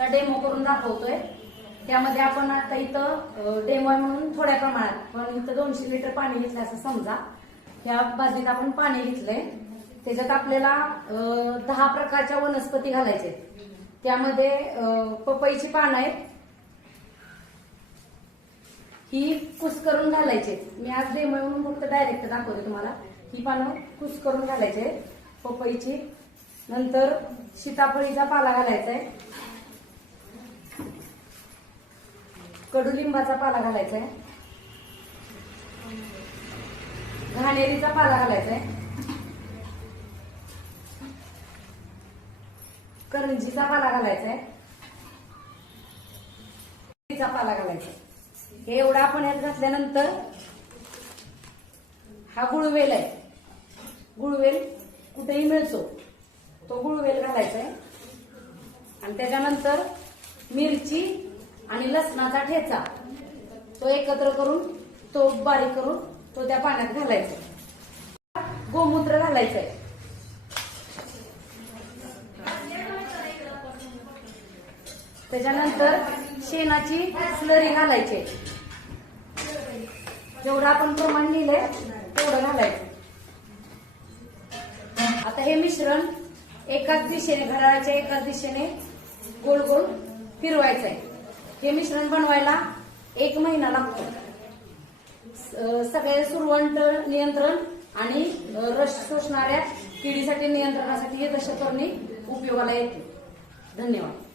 चा डेमो करून दाखवतोय. त्यामध्ये आपण आता इथं डेमो आहे म्हणून थोड्या प्रमाणात पण इथं दोनशे लिटर पाणी घेतलं असं समजा. ह्या बादलीत आपण पाणी घेतलंय. त्याच्यात आपल्याला दहा प्रकारच्या वनस्पती घालायचे. आहेत. त्यामध्ये पपईची पानं आहेत. ही कुस करून घालायचे. मी आज डेमो म्हणून फक्त डायरेक्ट दाखवते तुम्हाला. ही पानं कुस करून घालायचे. पपईची. नंतर सीताफळीचा पाला घालायचा आहे. कडुलिंबाचा पाला घालायचा आहे घाणेरीचा पाला घालायचा आहे करंजीचा पाला घालायचा आहे पाला घालायचा आहे. हे एवढा आपण यात घातल्यानंतर हा गुळवेल आहे. गुळवेल कुठेही मिळतो. तो गुळवेल घालायचा आहे आणि त्याच्यानंतर मिरची आणि लसणाचा ठेचा. तो एकत्र करून तो बारीक करून तो त्या पाण्यात घालायचा. गोमूत्र घालायचंय. त्याच्यानंतर शेणाची स्लरी घालायची. जेवढं आपण प्रमाण लिहिलंय तेवढं घालायचं. आता हे मिश्रण एकाच दिशेने घड्याळाच्या एकाच दिशेने गोल गोल फिरवायचं आहे हे मिश्रण बनवायला एक महिना लागतो. स- सगळे सुरवंट नियंत्रण आणि रस शोषणाऱ्या किडीसाठी नियंत्रणासाठी हे दशपर्णी उपयोगाला येते धन्यवाद.